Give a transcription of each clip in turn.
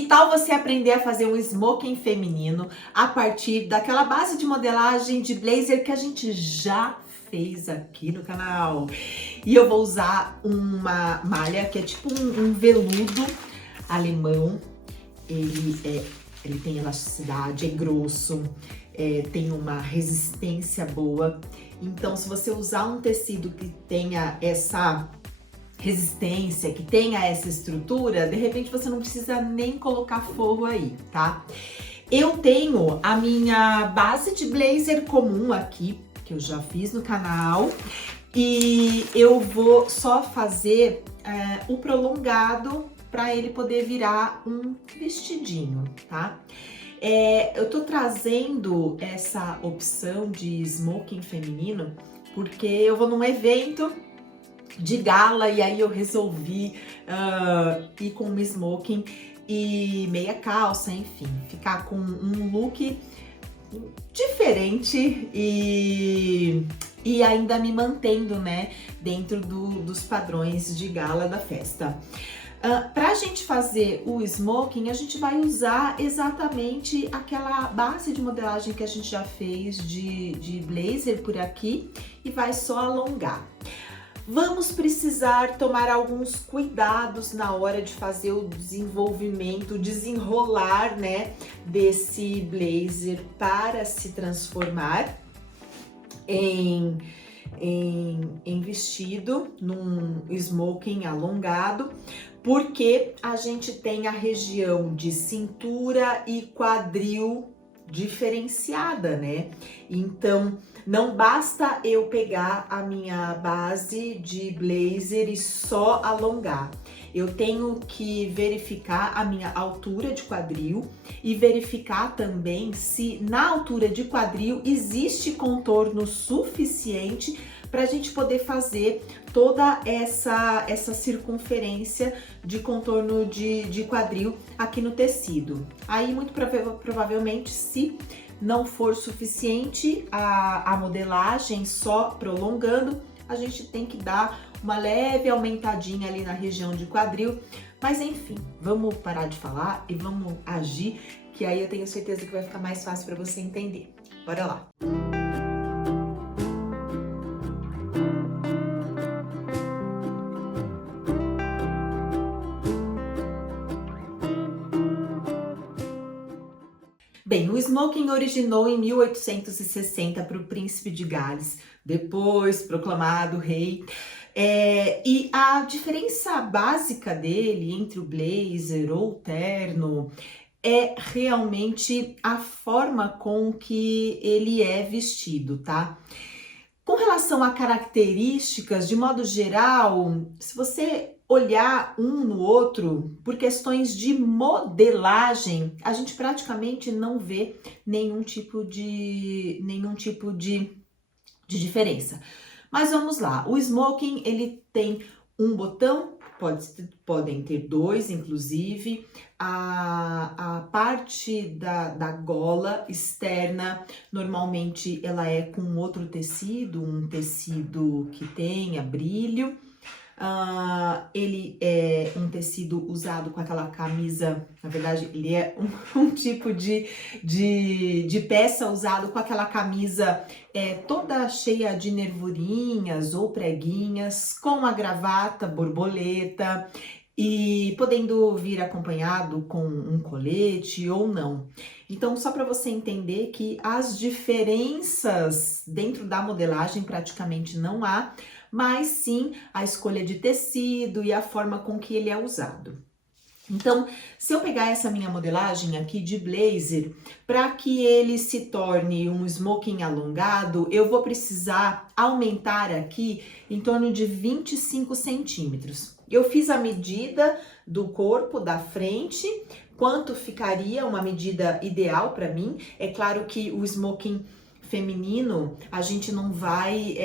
Que tal você aprender a fazer um smoking feminino a partir daquela base de modelagem de blazer que a gente já fez aqui no canal? E eu vou usar uma malha que é tipo um veludo alemão. Ele tem elasticidade, é grosso, tem uma resistência boa. Então, se você usar um tecido que tenha essa resistência, que tenha essa estrutura, de repente você não precisa nem colocar forro aí, tá? Eu tenho a minha base de blazer comum aqui, que eu já fiz no canal, e eu vou só fazer o prolongado para ele poder virar um vestidinho, tá? Eu tô trazendo essa opção de smoking feminino porque eu vou num evento de gala e aí eu resolvi ir com uma smoking e meia calça, enfim, ficar com um look diferente e ainda me mantendo, né, dentro dos padrões de gala da festa. Pra gente fazer o smoking, a gente vai usar exatamente aquela base de modelagem que a gente já fez de blazer por aqui e vai só alongar. Vamos precisar tomar alguns cuidados na hora de fazer o desenvolvimento, desenrolar, né, desse blazer para se transformar em vestido, num smoking alongado, porque a gente tem a região de cintura e quadril diferenciada, né? Então, não basta eu pegar a minha base de blazer e só alongar. Eu tenho que verificar a minha altura de quadril e verificar também se na altura de quadril existe contorno suficiente para a gente poder fazer toda essa circunferência de contorno de quadril aqui no tecido. Aí, muito provavelmente, se não for suficiente a modelagem só prolongando, a gente tem que dar uma leve aumentadinha ali na região de quadril. Mas enfim, vamos parar de falar e vamos agir, que aí eu tenho certeza que vai ficar mais fácil para você entender. Bora lá! Bem, o smoking originou em 1860 para o príncipe de Gales, depois proclamado rei. E a diferença básica dele entre o blazer ou o terno é realmente a forma com que ele é vestido, tá? Com relação a características, de modo geral, se você olhar um no outro, por questões de modelagem, a gente praticamente não vê nenhum tipo de diferença. Mas vamos lá, o smoking, ele tem um botão, podem ter dois, inclusive, a parte da gola externa, normalmente ela é com outro tecido, um tecido que tenha brilho. Ele é um tecido usado com aquela camisa, na verdade ele é um tipo de peça usado com aquela camisa toda cheia de nervurinhas ou preguinhas, com a gravata borboleta e podendo vir acompanhado com um colete ou não. Então, só para você entender que as diferenças dentro da modelagem praticamente não há, mas sim a escolha de tecido e a forma com que ele é usado. Então, se eu pegar essa minha modelagem aqui de blazer, para que ele se torne um smoking alongado, eu vou precisar aumentar aqui em torno de 25 centímetros. Eu fiz a medida do corpo da frente, quanto ficaria uma medida ideal para mim. É claro que o smoking feminino, a gente não vai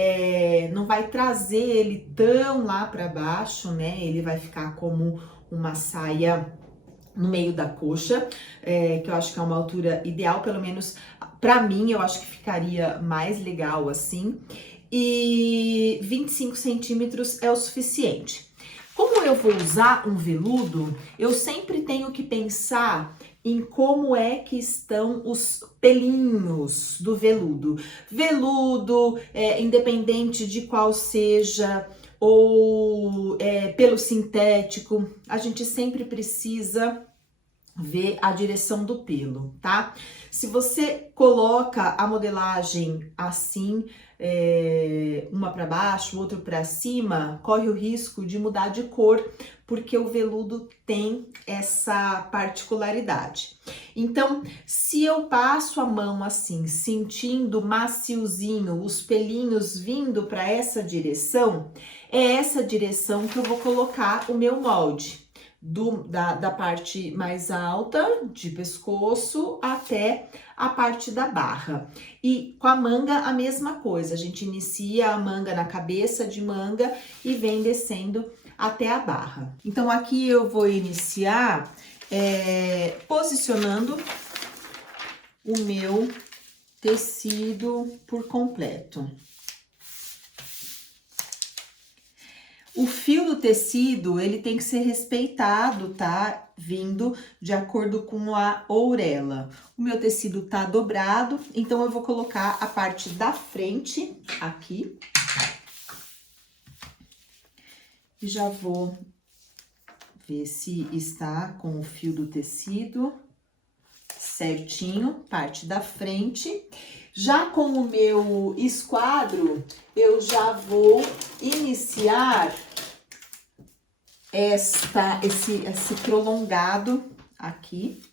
trazer ele tão lá para baixo, né? Ele vai ficar como uma saia no meio da coxa, que eu acho que é uma altura ideal, pelo menos para mim, eu acho que ficaria mais legal assim. E 25 centímetros é o suficiente. Como eu vou usar um veludo, eu sempre tenho que pensar em como é que estão os pelinhos do veludo. Veludo, independente de qual seja, ou pelo sintético, a gente sempre precisa ver a direção do pelo, tá? Se você coloca a modelagem assim, uma para baixo, outro para cima, corre o risco de mudar de cor, porque o veludo tem essa particularidade. Então, se eu passo a mão assim, sentindo maciozinho, os pelinhos vindo para essa direção, é essa direção que eu vou colocar o meu molde. Da parte mais alta, de pescoço, até a parte da barra. E com a manga, a mesma coisa. A gente inicia a manga na cabeça de manga e vem descendo até a barra. Então, aqui eu vou iniciar posicionando o meu tecido por completo. O fio do tecido, ele tem que ser respeitado, tá? Vindo de acordo com a ourela. O meu tecido tá dobrado, então eu vou colocar a parte da frente aqui. E já vou ver se está com o fio do tecido certinho, parte da frente. Já com o meu esquadro, eu já vou iniciar esse prolongado aqui.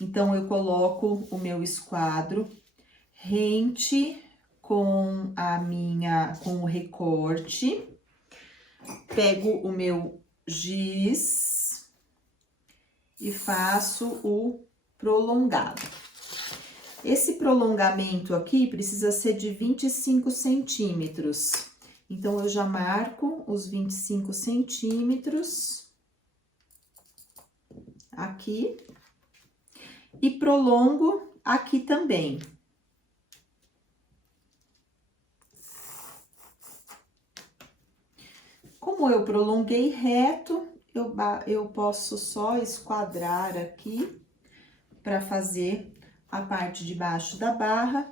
Então, eu coloco o meu esquadro rente com com o recorte, pego o meu giz e faço o prolongado. Esse prolongamento aqui precisa ser de 25 centímetros. Então, eu já marco os 25 centímetros aqui e prolongo aqui também. Como eu prolonguei reto, eu posso só esquadrar aqui para fazer a parte de baixo da barra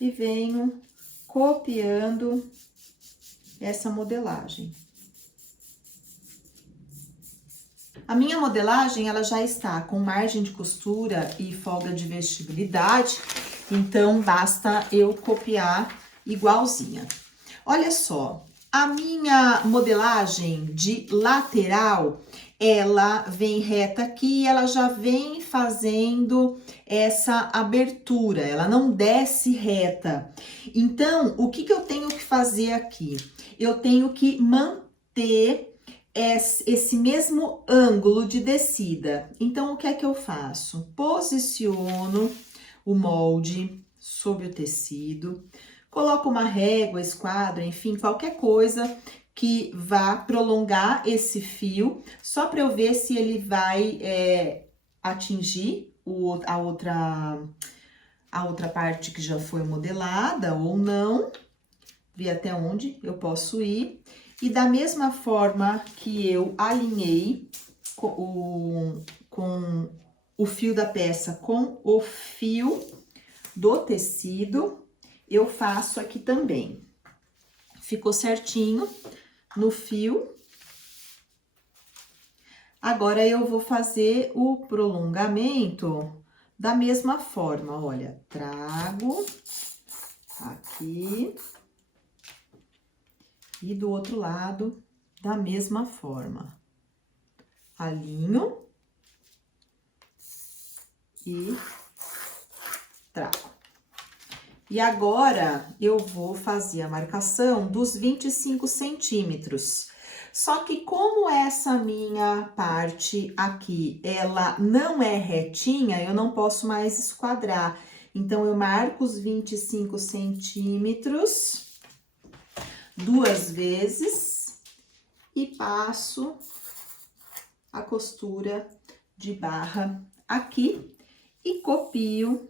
e venho copiando essa modelagem. A minha modelagem, ela já está com margem de costura e folga de vestibilidade, então basta eu copiar igualzinha. Olha só, a minha modelagem de lateral, ela vem reta aqui, ela já vem fazendo essa abertura, ela não desce reta. Então, o que eu tenho que fazer aqui? Eu tenho que manter esse mesmo ângulo de descida. Então, o que é que eu faço? Posiciono o molde sobre o tecido, coloco uma régua, esquadro, enfim, qualquer coisa que vá prolongar esse fio, só para eu ver se ele vai atingir a outra parte que já foi modelada ou não, ver até onde eu posso ir. E da mesma forma que eu alinhei com o fio da peça com o fio do tecido, eu faço aqui também. Ficou certinho no fio. Agora, eu vou fazer o prolongamento da mesma forma, olha, trago aqui e do outro lado da mesma forma. Alinho e trago. E agora, eu vou fazer a marcação dos 25 centímetros. Só que como essa minha parte aqui, ela não é retinha, eu não posso mais esquadrar. Então, eu marco os 25 centímetros 2 vezes e passo a costura de barra aqui e copio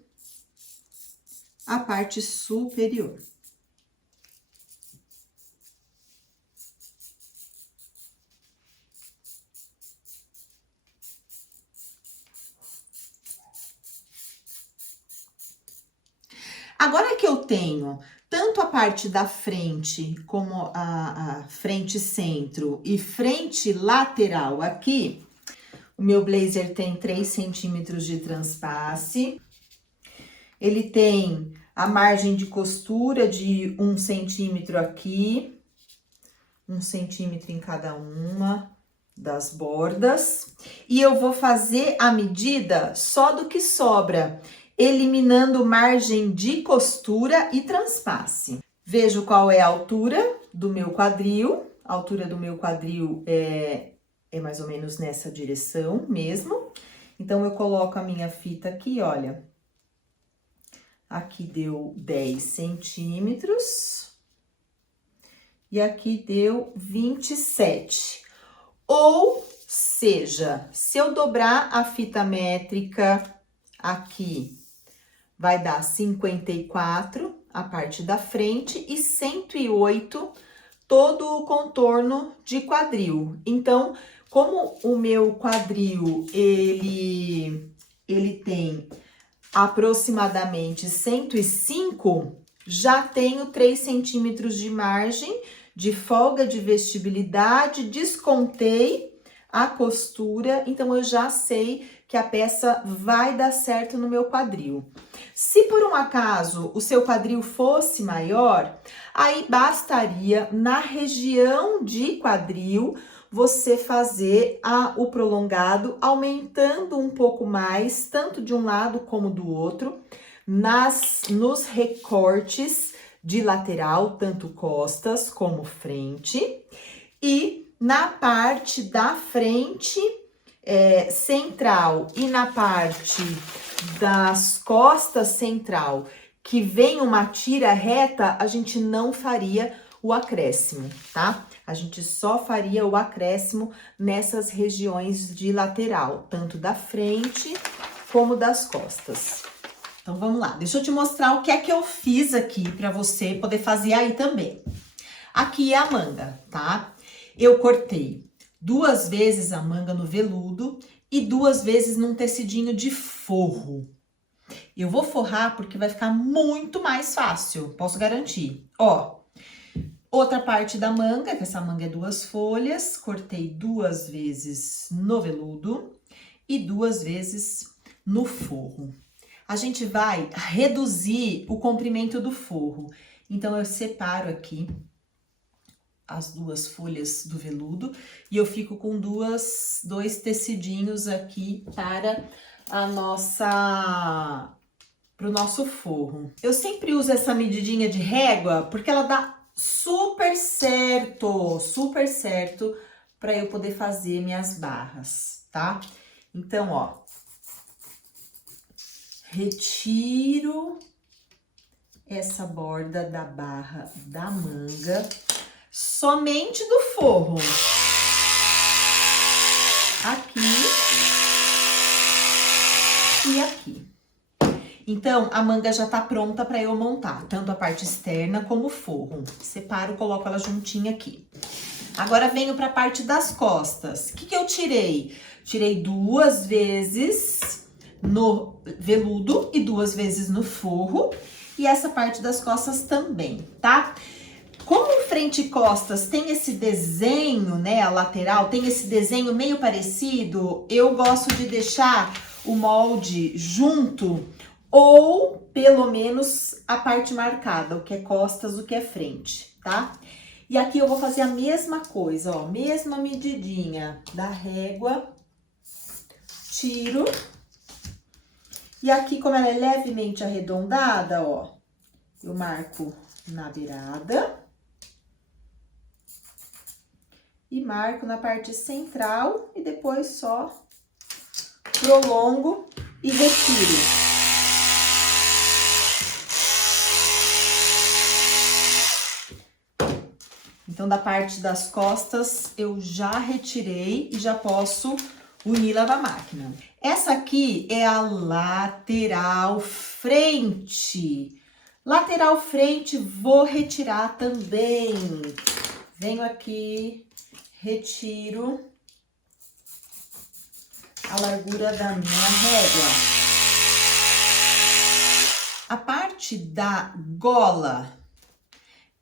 a parte superior. Agora que eu tenho tanto a parte da frente, como a frente centro e frente lateral aqui, o meu blazer tem 3 centímetros de transpasse. Ele tem a margem de costura de 1 centímetro aqui, 1 centímetro em cada uma das bordas. E eu vou fazer a medida só do que sobra, eliminando margem de costura e transpasse. Vejo qual é a altura do meu quadril. A altura do meu quadril é mais ou menos nessa direção mesmo. Então, eu coloco a minha fita aqui, olha. Aqui deu 10 centímetros. E aqui deu 27. Ou seja, se eu dobrar a fita métrica aqui, vai dar 54 a parte da frente e 108 todo o contorno de quadril. Então, como o meu quadril, ele tem aproximadamente 105, já tenho 3 centímetros de margem de folga de vestibilidade, descontei a costura, então eu já sei que a peça vai dar certo no meu quadril. Se por um acaso o seu quadril fosse maior, aí bastaria na região de quadril você fazer o prolongado, aumentando um pouco mais, tanto de um lado como do outro, nos recortes de lateral, tanto costas como frente, e na parte da frente central e na parte das costas central, que vem uma tira reta, a gente não faria o acréscimo, tá? A gente só faria o acréscimo nessas regiões de lateral, tanto da frente como das costas. Então, vamos lá. Deixa eu te mostrar o que é que eu fiz aqui para você poder fazer aí também. Aqui é a manga, tá? Eu cortei 2 vezes a manga no veludo e 2 vezes num tecidinho de forro. Eu vou forrar porque vai ficar muito mais fácil, posso garantir. Ó, outra parte da manga, que essa manga é 2 folhas, cortei 2 vezes no veludo e 2 vezes no forro. A gente vai reduzir o comprimento do forro. Então, eu separo aqui as 2 folhas do veludo e eu fico com 2 tecidinhos aqui para pro nosso forro. Eu sempre uso essa medidinha de régua porque ela dá super certo para eu poder fazer minhas barras, tá? Então, ó, retiro essa borda da barra da manga, somente do forro. Aqui e aqui. Então, a manga já tá pronta para eu montar, tanto a parte externa como o forro. Separo, coloco ela juntinha aqui. Agora, venho para a parte das costas. O que eu tirei? Tirei 2 vezes no veludo e 2 vezes no forro. E essa parte das costas também, tá? Como frente e costas tem esse desenho, né, a lateral, tem esse desenho meio parecido, eu gosto de deixar o molde junto ou pelo menos a parte marcada, o que é costas, o que é frente, tá? E aqui eu vou fazer a mesma coisa, ó, mesma medidinha da régua, tiro. E aqui, como ela é levemente arredondada, ó, eu marco na beirada. E marco na parte central e depois só prolongo e retiro. Então, da parte das costas, eu já retirei e já posso unir e lavar a máquina. Essa aqui é a lateral frente. Lateral frente, vou retirar também. Venho aqui, retiro a largura da minha régua. A parte parte da gola,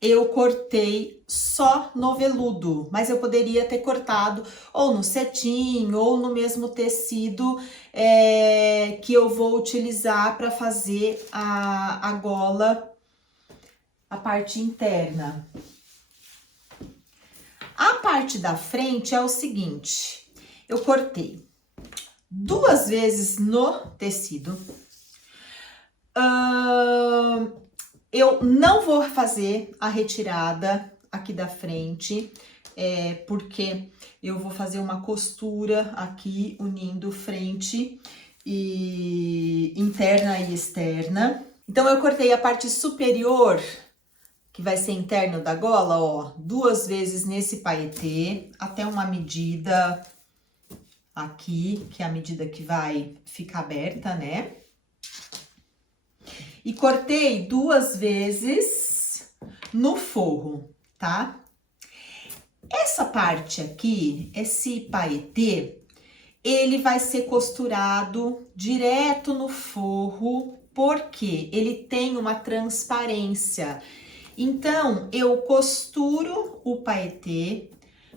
eu cortei só no veludo, mas eu poderia ter cortado ou no cetim ou no mesmo tecido que eu vou utilizar para fazer a gola, a parte interna. A parte da frente é o seguinte, eu cortei 2 vezes no tecido. Eu não vou fazer a retirada aqui da frente, porque eu vou fazer uma costura aqui unindo frente e interna e externa. Então, eu cortei a parte superior, que vai ser interno da gola, ó, 2 vezes nesse paetê, até uma medida aqui, que é a medida que vai ficar aberta, né? E cortei 2 vezes no forro, tá? Essa parte aqui, esse paetê, ele vai ser costurado direto no forro, porque ele tem uma transparência. Então, eu costuro o paetê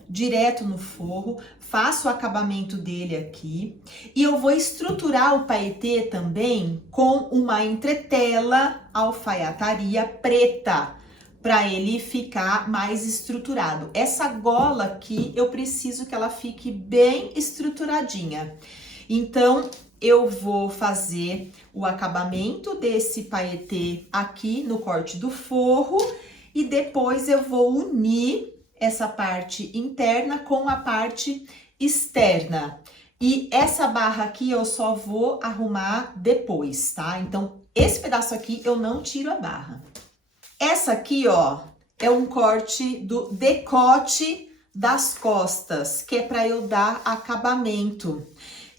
direto no forro, faço o acabamento dele aqui e eu vou estruturar o paetê também com uma entretela alfaiataria preta para ele ficar mais estruturado. Essa gola aqui eu preciso que ela fique bem estruturadinha. Então, eu vou fazer o acabamento desse paetê aqui no corte do forro e depois eu vou unir essa parte interna com a parte externa. E essa barra aqui eu só vou arrumar depois, tá? Então, esse pedaço aqui eu não tiro a barra. Essa aqui, ó, é um corte do decote das costas, que é para eu dar acabamento.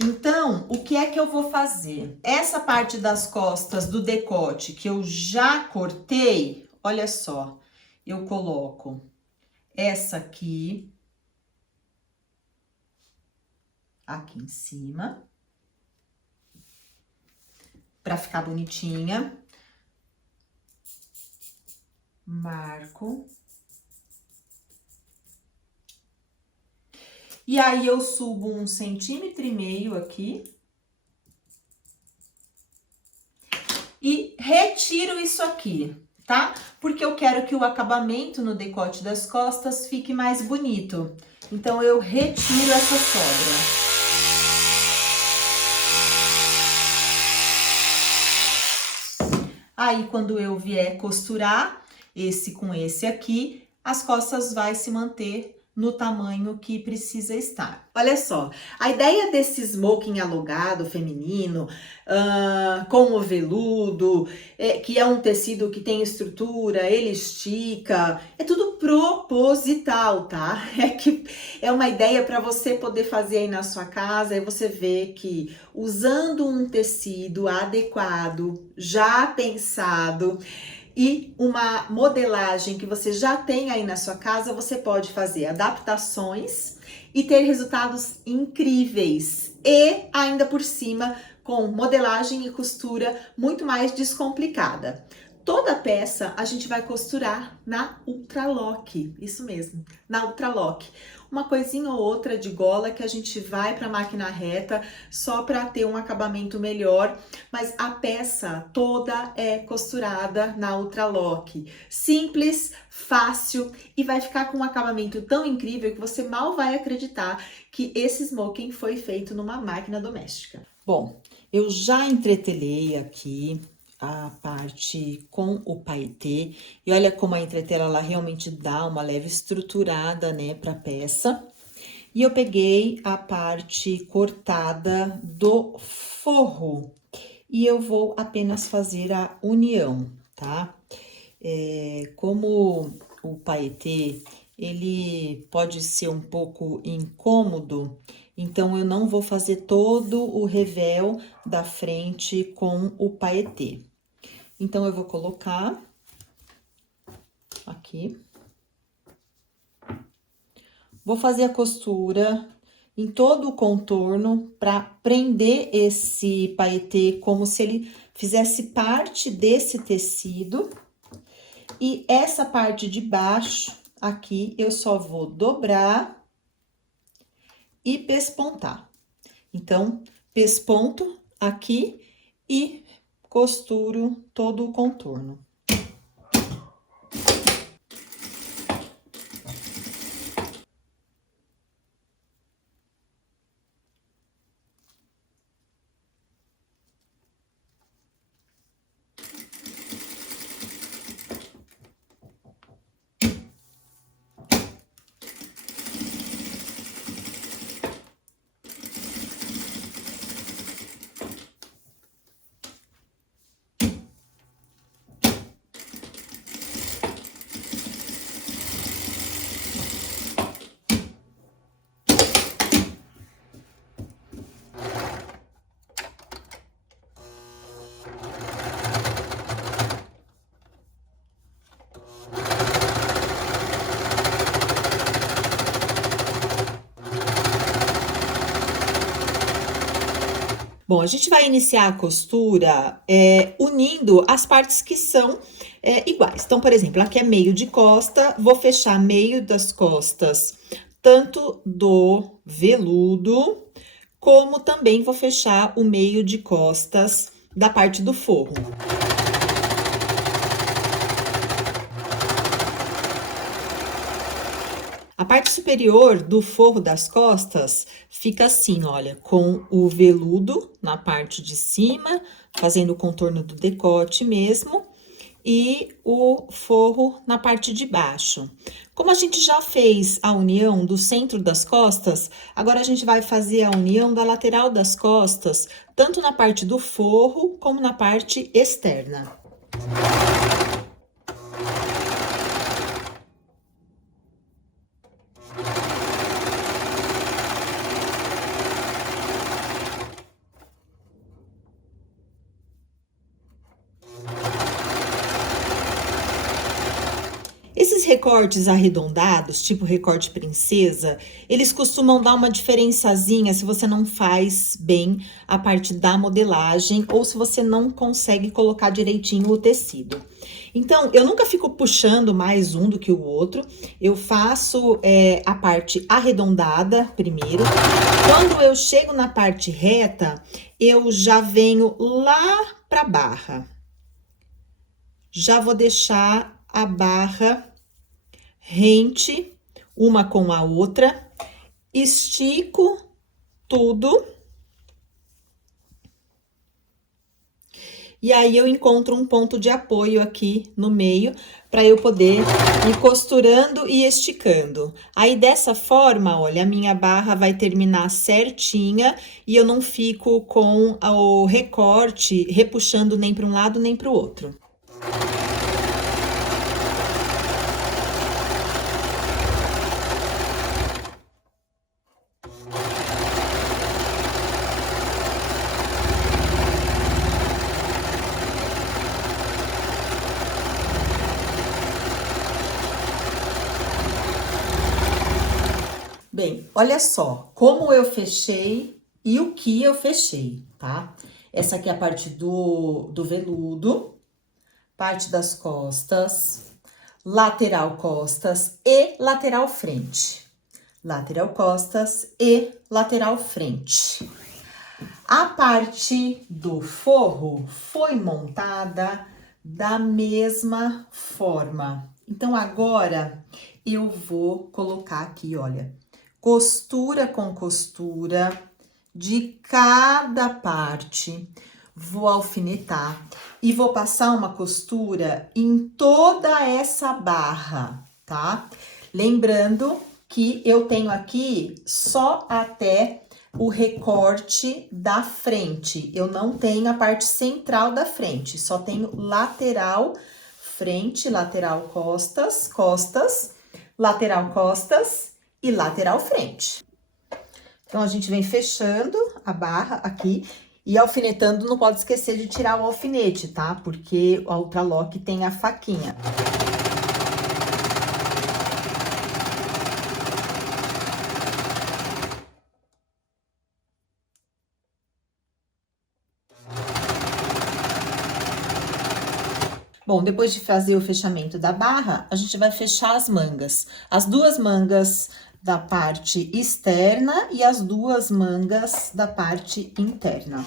Então, o que é que eu vou fazer? Essa parte das costas do decote que eu já cortei, olha só, eu coloco essa aqui em cima, para ficar bonitinha. Marco. E aí, eu subo 1,5 centímetros aqui. E retiro isso aqui, tá? Porque eu quero que o acabamento no decote das costas fique mais bonito. Então, eu retiro essa sobra. Aí, quando eu vier costurar esse com esse aqui, as costas vai se manter no tamanho que precisa estar. Olha só, a ideia desse smoking alongado feminino, com o veludo, que é um tecido que tem estrutura, ele estica, é tudo proposital, tá? É uma ideia para você poder fazer aí na sua casa, e você vê que usando um tecido adequado, já pensado, e uma modelagem que você já tem aí na sua casa, você pode fazer adaptações e ter resultados incríveis. E ainda por cima, com modelagem e costura muito mais descomplicada. Toda peça a gente vai costurar na Ultralock, isso mesmo, na Ultralock. Uma coisinha ou outra de gola que a gente vai para a máquina reta só para ter um acabamento melhor, mas a peça toda é costurada na Ultralock. Simples, fácil e vai ficar com um acabamento tão incrível que você mal vai acreditar que esse smoking foi feito numa máquina doméstica. Bom, eu já entretelei aqui a parte com o paetê, e olha como a entretela ela realmente dá uma leve estruturada, né, para a peça. E eu peguei a parte cortada do forro e eu vou apenas fazer a união, tá? Como o paetê, ele pode ser um pouco incômodo, então eu não vou fazer todo o revel da frente com o paetê. Então, eu vou colocar aqui. Vou fazer a costura em todo o contorno para prender esse paetê como se ele fizesse parte desse tecido. E essa parte de baixo aqui eu só vou dobrar e pespontar. Então, pesponto aqui e costuro todo o contorno. Bom, a gente vai iniciar a costura unindo as partes que são iguais. Então, por exemplo, aqui é meio de costa, vou fechar meio das costas, tanto do veludo, como também vou fechar o meio de costas da parte do forro. A parte superior do forro das costas fica assim, olha, com o veludo na parte de cima, fazendo o contorno do decote mesmo, e o forro na parte de baixo. Como a gente já fez a união do centro das costas, agora a gente vai fazer a união da lateral das costas, tanto na parte do forro como na parte externa. Esses recortes arredondados, tipo recorte princesa, eles costumam dar uma diferençazinha se você não faz bem a parte da modelagem ou se você não consegue colocar direitinho o tecido. Então, eu nunca fico puxando mais um do que o outro, eu faço a parte arredondada primeiro. Quando eu chego na parte reta, eu já venho lá pra barra. Já vou deixar a barra rente, uma com a outra, estico tudo. E aí, eu encontro um ponto de apoio aqui no meio, para eu poder ir costurando e esticando. Aí, dessa forma, olha, a minha barra vai terminar certinha e eu não fico com o recorte repuxando nem para um lado nem para o outro. Bem, olha só como eu fechei e o que eu fechei, tá? Essa aqui é a parte do veludo, parte das costas, lateral costas e lateral frente. Lateral costas e lateral frente. A parte do forro foi montada da mesma forma. Então, agora eu vou colocar aqui, olha, costura com costura de cada parte. Vou alfinetar e vou passar uma costura em toda essa barra, tá? Lembrando que eu tenho aqui só até o recorte da frente. Eu não tenho a parte central da frente, só tenho lateral frente, lateral costas, costas, lateral costas e lateral frente. Então, a gente vem fechando a barra aqui e alfinetando, não pode esquecer de tirar o alfinete, tá? Porque o ultralock tem a faquinha. Bom, depois de fazer o fechamento da barra, a gente vai fechar as mangas. As duas mangas da parte externa e as duas mangas da parte interna.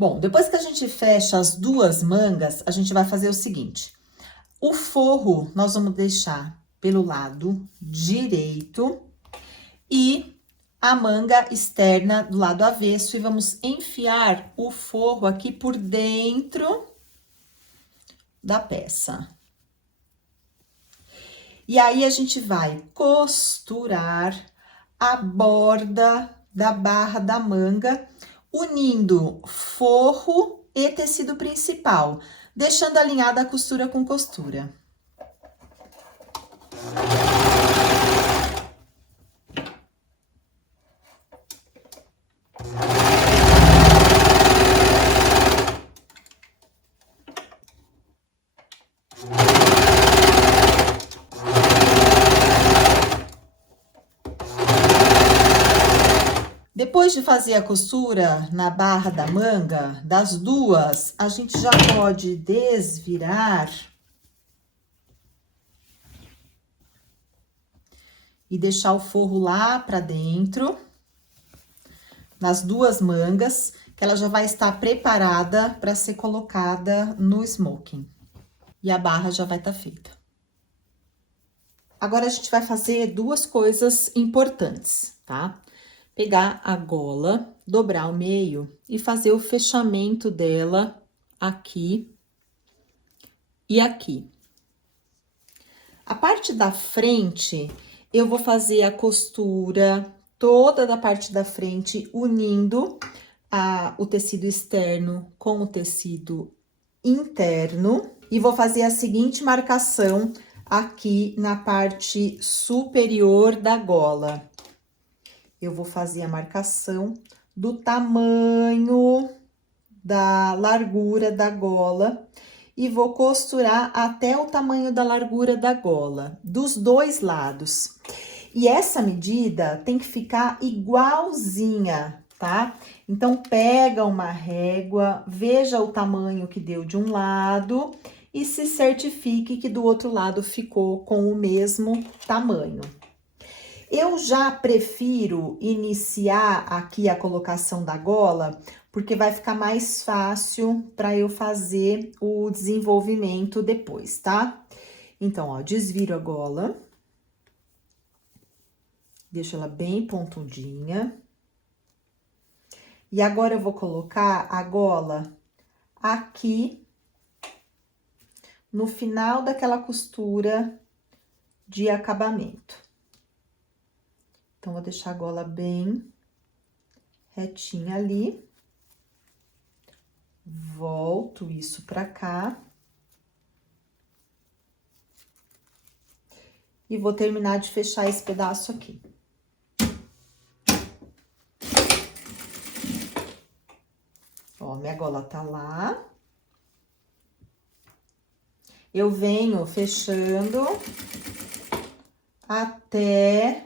Bom, depois que a gente fecha as duas mangas, a gente vai fazer o seguinte. O forro nós vamos deixar pelo lado direito e a manga externa do lado avesso e vamos enfiar o forro aqui por dentro da peça. E aí, a gente vai costurar a borda da barra da manga, unindo forro e tecido principal, deixando alinhada a costura com costura. Depois de fazer a costura na barra da manga, das duas, a gente já pode desvirar e deixar o forro lá pra dentro, nas duas mangas, que ela já vai estar preparada para ser colocada no smoking. E a barra já vai estar feita. Agora, a gente vai fazer duas coisas importantes, tá? Pegar a gola, dobrar ao meio e fazer o fechamento dela aqui e aqui. A parte da frente, eu vou fazer a costura toda da parte da frente, unindo o tecido externo com o tecido interno. E vou fazer a seguinte marcação aqui na parte superior da gola. Eu vou fazer a marcação do tamanho da largura da gola e vou costurar até o tamanho da largura da gola, dos dois lados. E essa medida tem que ficar igualzinha, tá? Então, pega uma régua, veja o tamanho que deu de um lado e se certifique que do outro lado ficou com o mesmo tamanho. Eu já prefiro iniciar aqui a colocação da gola, porque vai ficar mais fácil para eu fazer o desenvolvimento depois, tá? Então, ó, desviro a gola. Deixo ela bem pontudinha. E agora, eu vou colocar a gola aqui no final daquela costura de acabamento. Então, vou deixar a gola bem retinha ali. Volto isso pra cá. E vou terminar de fechar esse pedaço aqui. Ó, minha gola tá lá. Eu venho fechando até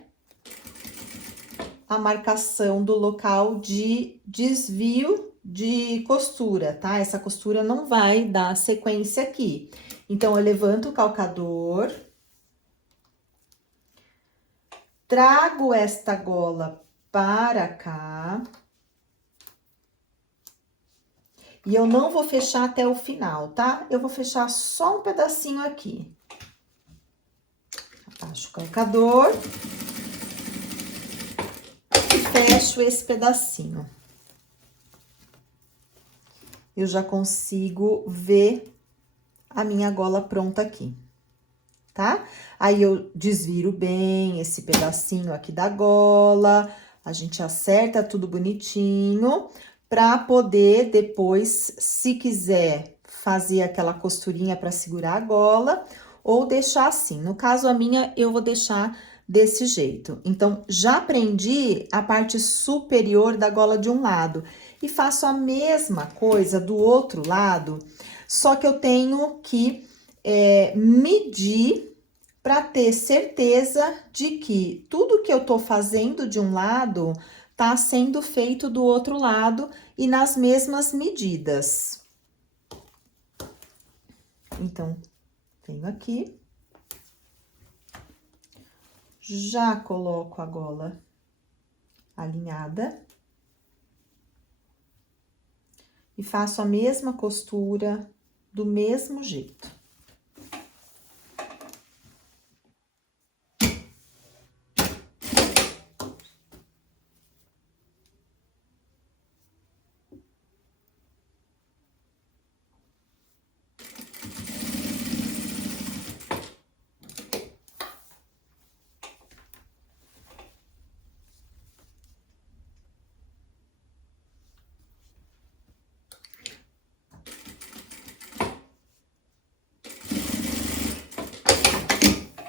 a marcação do local de desvio de costura, tá? Essa costura não vai dar sequência aqui. Então, eu levanto o calcador, trago esta gola para cá. E eu não vou fechar até o final, tá? Eu vou fechar só um pedacinho aqui. Abaixo o calcador. Fecho esse pedacinho. Eu já consigo ver a minha gola pronta aqui, tá? Aí, eu desviro bem esse pedacinho aqui da gola, a gente acerta tudo bonitinho, pra poder depois, se quiser fazer aquela costurinha para segurar a gola ou deixar assim. No caso, a minha, eu vou deixar desse jeito. Então, já prendi a parte superior da gola de um lado e faço a mesma coisa do outro lado, só que eu tenho que medir para ter certeza de que tudo que eu tô fazendo de um lado tá sendo feito do outro lado e nas mesmas medidas. Então, venho aqui, já coloco a gola alinhada e faço a mesma costura do mesmo jeito.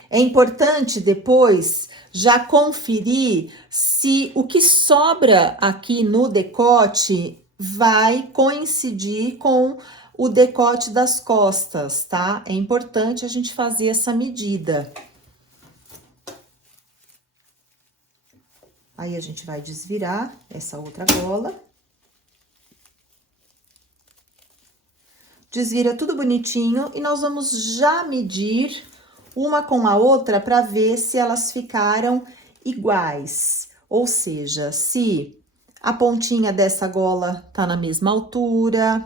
É importante depois já conferir se o que sobra aqui no decote vai coincidir com o decote das costas, tá? É importante a gente fazer essa medida. Aí, a gente vai desvirar essa outra gola. Desvira tudo bonitinho e nós vamos já medir uma com a outra para ver se elas ficaram iguais. Ou seja, se a pontinha dessa gola tá na mesma altura,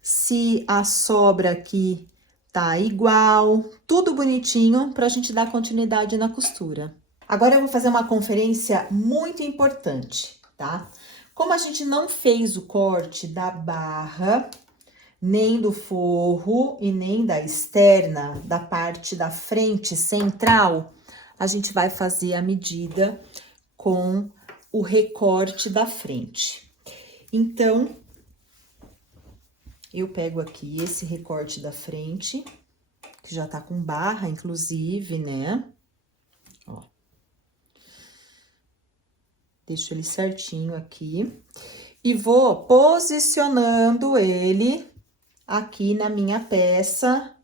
se a sobra aqui tá igual, tudo bonitinho pra gente dar continuidade na costura. Agora eu vou fazer uma conferência muito importante, tá? Como a gente não fez o corte da barra, nem do forro e nem da externa, da parte da frente central, a gente vai fazer a medida com o recorte da frente. Então, eu pego aqui esse recorte da frente, que já tá com barra, inclusive, né? Ó. Deixo ele certinho aqui. E vou posicionando ele aqui na minha peça,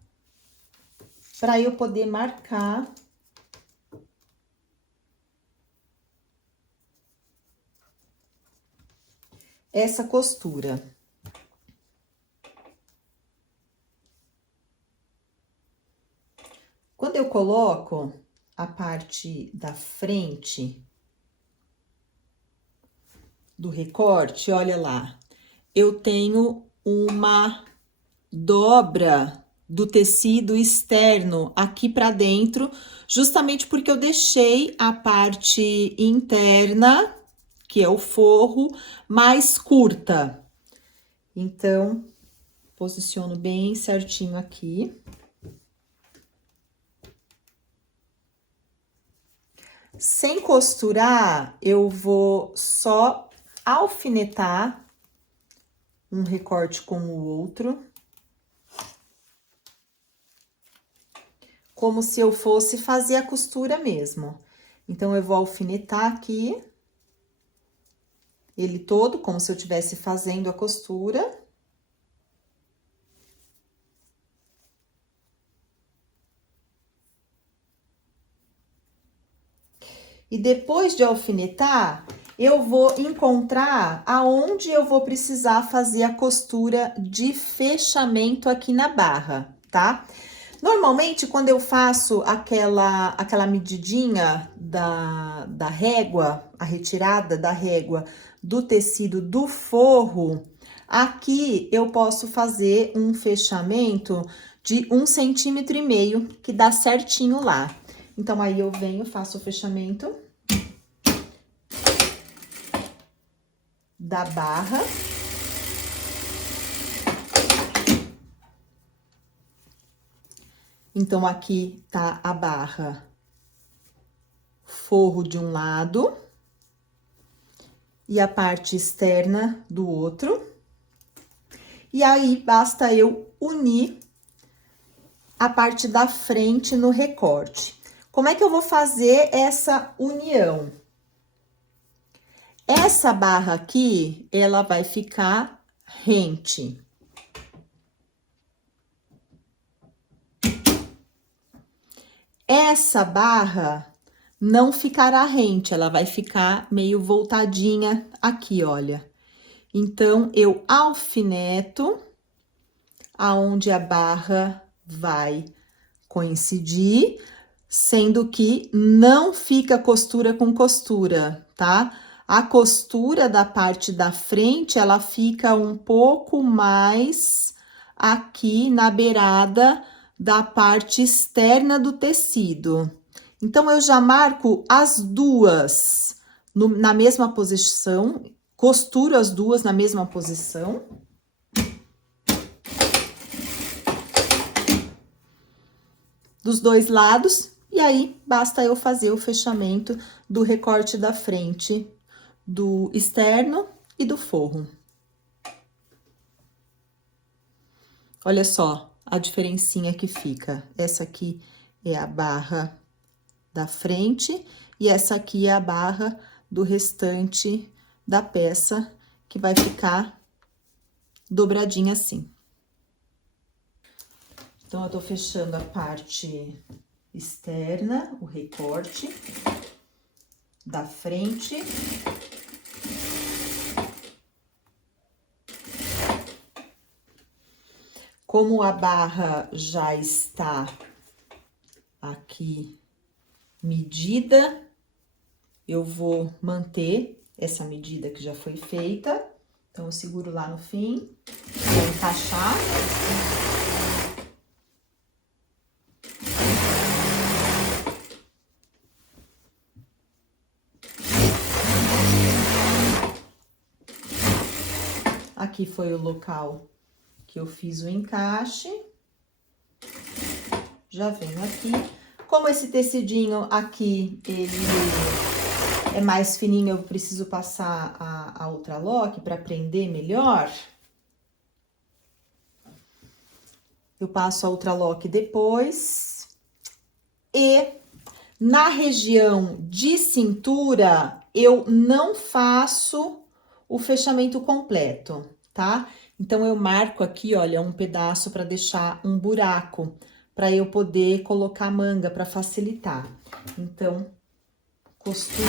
para eu poder marcar essa costura. Quando eu coloco a parte da frente do recorte, olha lá, eu tenho uma dobra do tecido externo aqui para dentro, justamente porque eu deixei a parte interna, que é o forro, mais curta. Então, posiciono bem certinho aqui. Sem costurar, eu vou só alfinetar um recorte com o outro. Como se eu fosse fazer a costura mesmo. Então, eu vou alfinetar aqui ele todo, como se eu estivesse fazendo a costura. E depois de alfinetar, eu vou encontrar aonde eu vou precisar fazer a costura de fechamento aqui na barra, tá? Normalmente, quando eu faço aquela medidinha da régua, a retirada da régua do tecido do forro, aqui eu posso fazer um fechamento de 1,5 centímetros, que dá certinho lá. Então, aí eu venho, faço o fechamento da barra. Então, aqui tá a barra, forro de um lado e a parte externa do outro. E aí, basta eu unir a parte da frente no recorte. Como é que eu vou fazer essa união? Essa barra aqui, ela vai ficar rente. Essa barra não ficará rente, ela vai ficar meio voltadinha aqui, olha. Então, eu alfineto aonde a barra vai coincidir, sendo que não fica costura com costura, tá? A costura da parte da frente, ela fica um pouco mais aqui na beirada da parte externa do tecido. Então, eu já marco as duas na mesma posição, costuro as duas na mesma posição. Dos dois lados, e aí basta eu fazer o fechamento do recorte da frente, do externo e do forro. Olha só a diferencinha que fica. Essa aqui é a barra da frente e essa aqui é a barra do restante da peça, que vai ficar dobradinha assim. Então, eu tô fechando a parte externa, o recorte da frente. Como a barra já está aqui medida, eu vou manter essa medida que já foi feita. Então, eu seguro lá no fim, vou encaixar. Aqui foi o local que eu fiz o encaixe. Já venho aqui. Como esse tecidinho aqui, ele é mais fininho, eu preciso passar a ultralock para prender melhor. Eu passo a ultralock depois. E na região de cintura, eu não faço o fechamento completo, tá? Então, eu marco aqui, olha, um pedaço para deixar um buraco, para eu poder colocar a manga, para facilitar. Então, costuro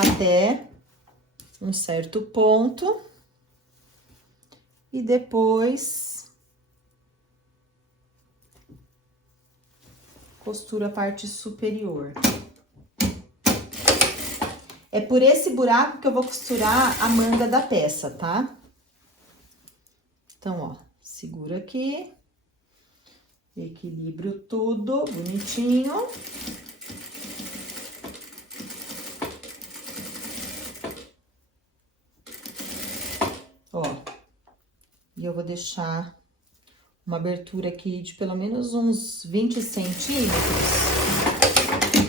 até um certo ponto. E depois, costuro a parte superior. É por esse buraco que eu vou costurar a manga da peça, tá? Então, ó, seguro aqui. Equilibro tudo bonitinho. Ó, e eu vou deixar uma abertura aqui de pelo menos uns 20 centímetros,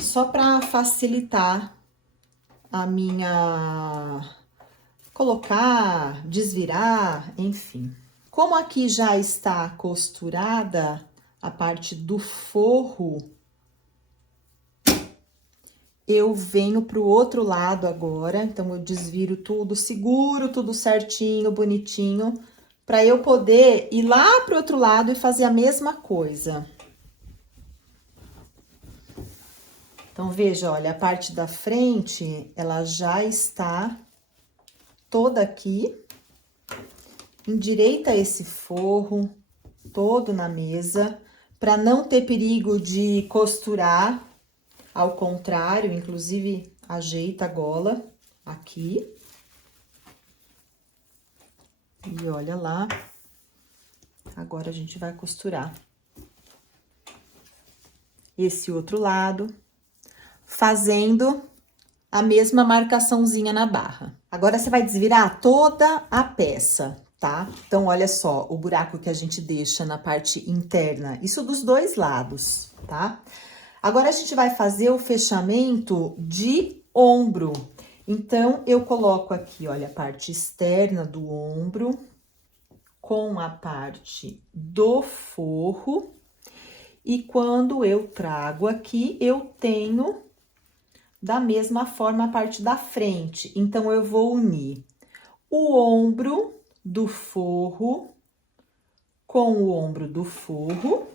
só para facilitar a minha colocar, desvirar, enfim. Como aqui já está costurada a parte do forro, eu venho pro outro lado agora, então eu desviro tudo, seguro tudo certinho, bonitinho, para eu poder ir lá pro outro lado e fazer a mesma coisa. Então, veja, olha, a parte da frente, ela já está toda aqui. Endireita esse forro todo na mesa, para não ter perigo de costurar, ao contrário, inclusive, ajeita a gola aqui. E olha lá, agora a gente vai costurar esse outro lado, fazendo a mesma marcaçãozinha na barra. Agora, você vai desvirar toda a peça, tá? Então, olha só, o buraco que a gente deixa na parte interna, isso dos dois lados, tá? Agora, a gente vai fazer o fechamento de ombro. Então, eu coloco aqui, olha, a parte externa do ombro com a parte do forro. E quando eu trago aqui, eu tenho da mesma forma a parte da frente. Então, eu vou unir o ombro do forro com o ombro do forro.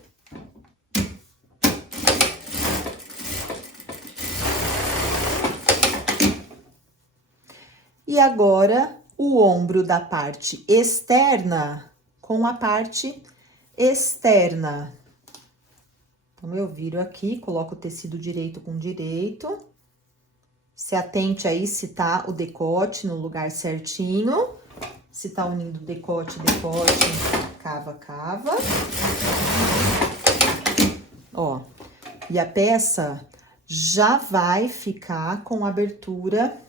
E agora, o ombro da parte externa com a parte externa. Então, eu viro aqui, coloco o tecido direito com direito. Se atente aí se tá o decote no lugar certinho. Se tá unindo decote, cava, cava. Ó, e a peça já vai ficar com a abertura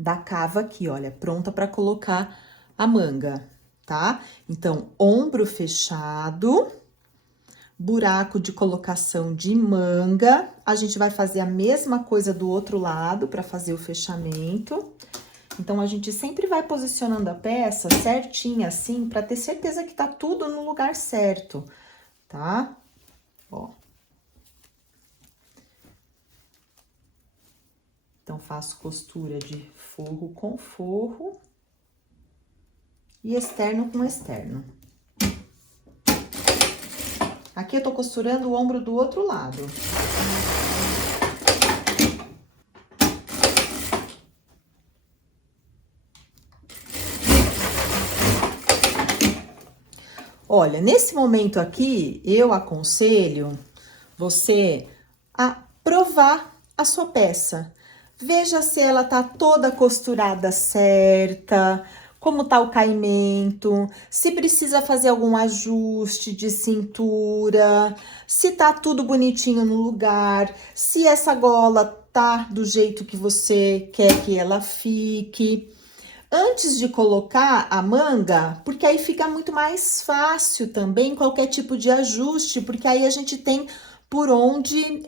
da cava aqui, olha, pronta para colocar a manga, tá? Então, ombro fechado, buraco de colocação de manga. A gente vai fazer a mesma coisa do outro lado para fazer o fechamento. Então, a gente sempre vai posicionando a peça certinha assim, para ter certeza que tá tudo no lugar certo, tá? Ó. Então, faço costura de forro com forro e externo com externo. Aqui eu tô costurando o ombro do outro lado. Olha, nesse momento aqui, eu aconselho você a provar a sua peça. Veja se ela tá toda costurada certa, como tá o caimento, se precisa fazer algum ajuste de cintura, se tá tudo bonitinho no lugar, se essa gola tá do jeito que você quer que ela fique. Antes de colocar a manga, porque aí fica muito mais fácil também qualquer tipo de ajuste, porque aí a gente tem por onde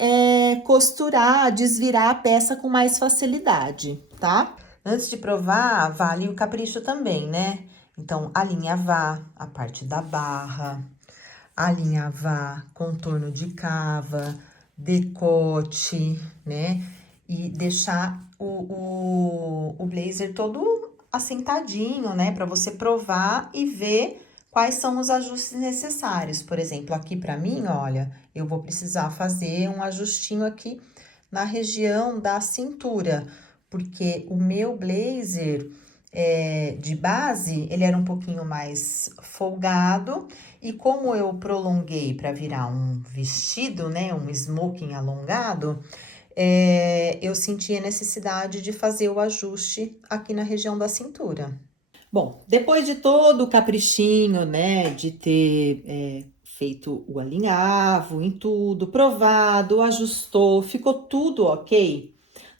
costurar, desvirar a peça com mais facilidade, tá? Antes de provar, vale o capricho também, né? Então, alinhavar a parte da barra, alinhavar contorno de cava, decote, né? E deixar o blazer todo assentadinho, né? Para você provar e ver quais são os ajustes necessários. Por exemplo, aqui para mim, olha, eu vou precisar fazer um ajustinho aqui na região da cintura, porque o meu blazer de base, ele era um pouquinho mais folgado, e como eu prolonguei para virar um vestido, né, um smoking alongado, eu senti a necessidade de fazer o ajuste aqui na região da cintura. Bom, depois de todo o caprichinho, né, de ter feito o alinhavo em tudo, provado, ajustou, ficou tudo ok,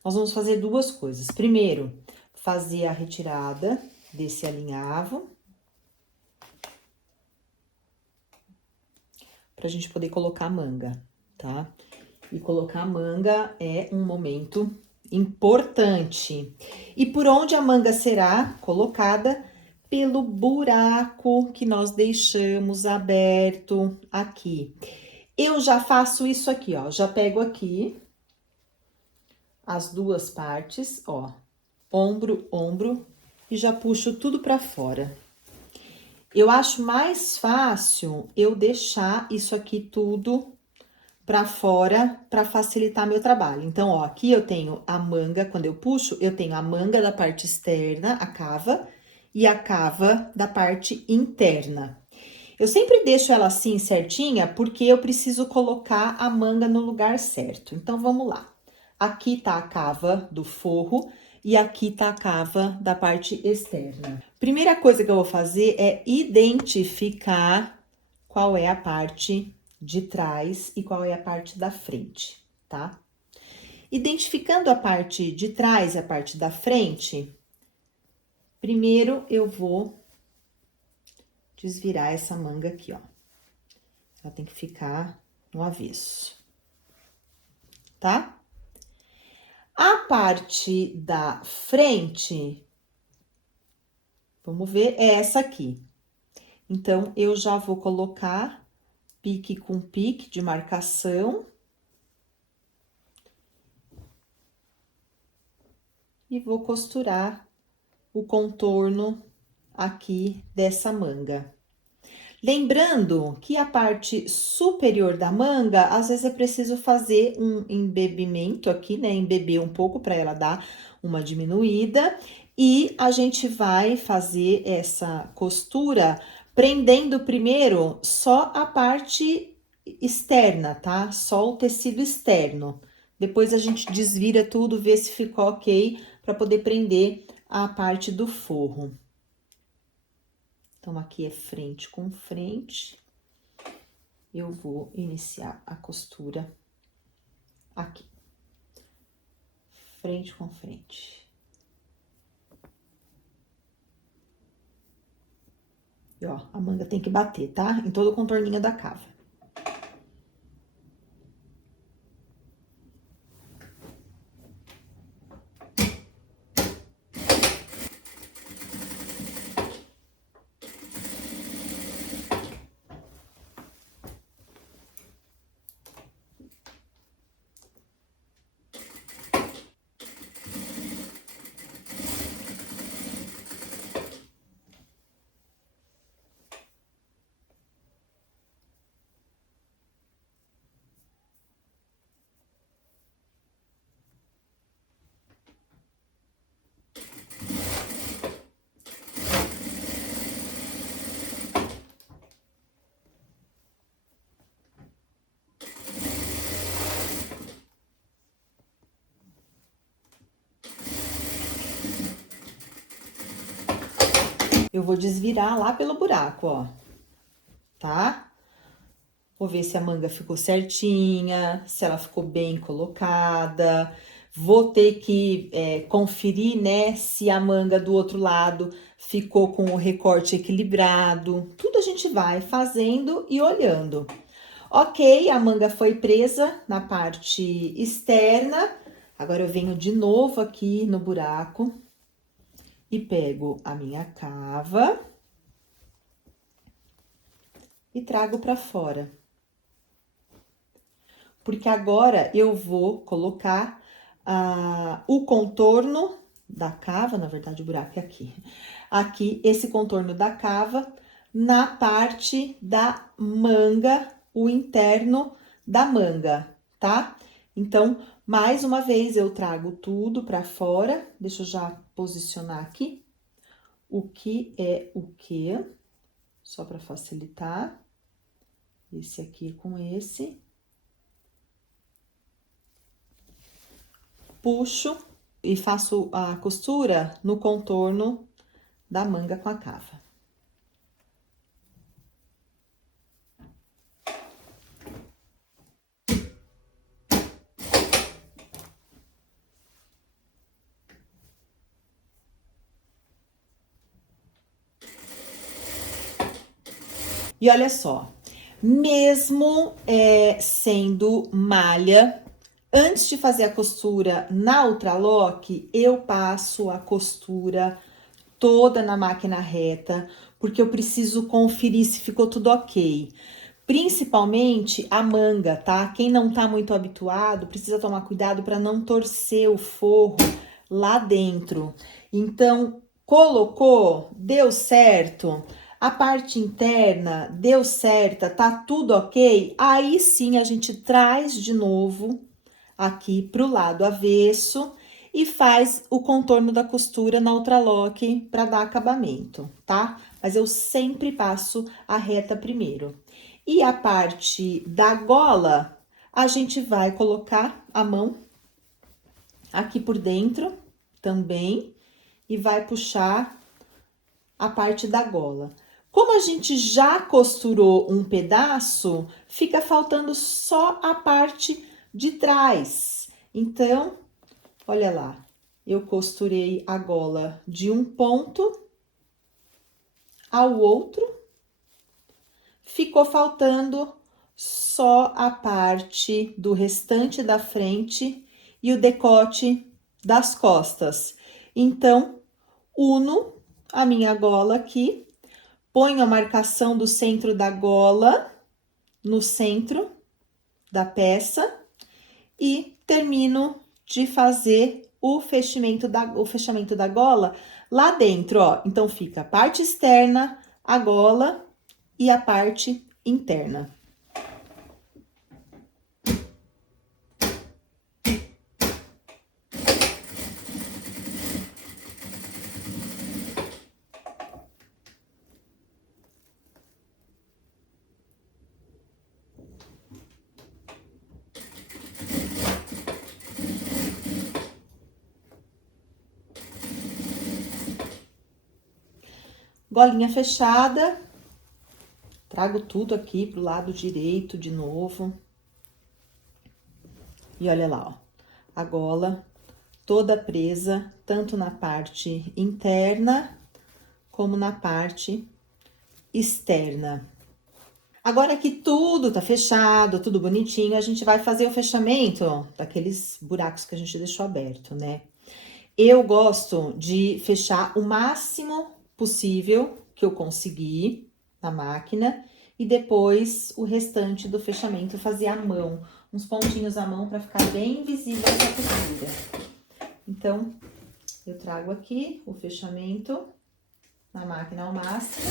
nós vamos fazer duas coisas. Primeiro, fazer a retirada desse alinhavo, pra gente poder colocar a manga, tá? E colocar a manga é um momento importante. E por onde a manga será colocada? Pelo buraco que nós deixamos aberto aqui. Eu já faço isso aqui, ó. Já pego aqui as duas partes, ó. Ombro, ombro, e já puxo tudo pra fora. Eu acho mais fácil eu deixar isso aqui tudo para fora para facilitar meu trabalho. Então, ó, aqui eu tenho a manga, quando eu puxo, eu tenho a manga da parte externa, a cava, e a cava da parte interna. Eu sempre deixo ela assim certinha porque eu preciso colocar a manga no lugar certo. Então, vamos lá. Aqui tá a cava do forro e aqui tá a cava da parte externa. Primeira coisa que eu vou fazer é identificar qual é a parte de trás e qual é a parte da frente, tá? Identificando a parte de trás e a parte da frente, primeiro eu vou desvirar essa manga aqui, ó. Ela tem que ficar no avesso, tá? A parte da frente, vamos ver, é essa aqui. Então, eu já vou colocar pique com pique de marcação. E vou costurar o contorno aqui dessa manga. Lembrando que a parte superior da manga, às vezes é preciso fazer um embebimento aqui, né? Embeber um pouco para ela dar uma diminuída. E a gente vai fazer essa costura prendendo primeiro só a parte externa, tá? Só o tecido externo. Depois a gente desvira tudo, vê se ficou ok, para poder prender a parte do forro. Então, aqui é frente com frente. Eu vou iniciar a costura aqui. Frente com frente. E, ó, a manga tem que bater, tá? Em todo o contorninho da cava. Eu vou desvirar lá pelo buraco, ó, tá? Vou ver se a manga ficou certinha, se ela ficou bem colocada. Vou ter que conferir, né, se a manga do outro lado ficou com o recorte equilibrado. Tudo a gente vai fazendo e olhando. Ok, a manga foi presa na parte externa. Agora eu venho de novo aqui no buraco e pego a minha cava e trago para fora. Porque agora eu vou colocar o contorno da cava, na verdade o buraco é aqui. Aqui, esse contorno da cava na parte da manga, o interno da manga, tá? Então, mais uma vez eu trago tudo para fora. Deixa eu já posicionar aqui o que é o que, só para facilitar. Esse aqui com esse. Puxo e faço a costura no contorno da manga com a cava. E olha só, mesmo sendo malha, antes de fazer a costura na Ultralock, eu passo a costura toda na máquina reta, porque eu preciso conferir se ficou tudo ok. Principalmente a manga, tá? Quem não tá muito habituado, precisa tomar cuidado para não torcer o forro lá dentro. Então, colocou, deu certo. A parte interna deu certa, tá tudo ok? Aí sim a gente traz de novo aqui pro lado avesso e faz o contorno da costura na Ultralock para dar acabamento, tá? Mas eu sempre passo a reta primeiro. E a parte da gola, a gente vai colocar a mão aqui por dentro também e vai puxar a parte da gola. Como a gente já costurou um pedaço, fica faltando só a parte de trás. Então, olha lá, eu costurei a gola de um ponto ao outro, ficou faltando só a parte do restante da frente e o decote das costas. Então, uno a minha gola aqui, ponho a marcação do centro da gola no centro da peça e termino de fazer o fechamento da gola lá dentro, ó. Então, fica a parte externa, a gola e a parte interna. Golinha fechada, trago tudo aqui pro lado direito de novo. E olha lá, ó, a gola toda presa, tanto na parte interna como na parte externa. Agora que tudo tá fechado, tudo bonitinho, a gente vai fazer o fechamento, ó, daqueles buracos que a gente deixou aberto, né? Eu gosto de fechar o máximo possível que eu conseguir na máquina e depois o restante do fechamento fazer à mão, uns pontinhos à mão para ficar bem visível essa costura. Então, eu trago aqui o fechamento na máquina ao máximo.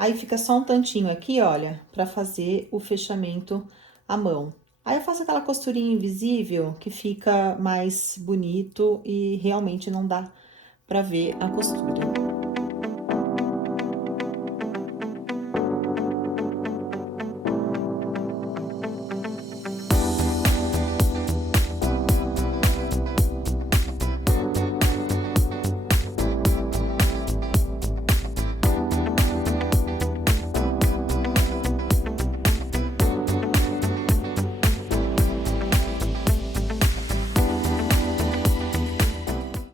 Aí, fica só um tantinho aqui, olha, pra fazer o fechamento à mão. Aí, eu faço aquela costurinha invisível que fica mais bonito e realmente não dá pra ver a costura.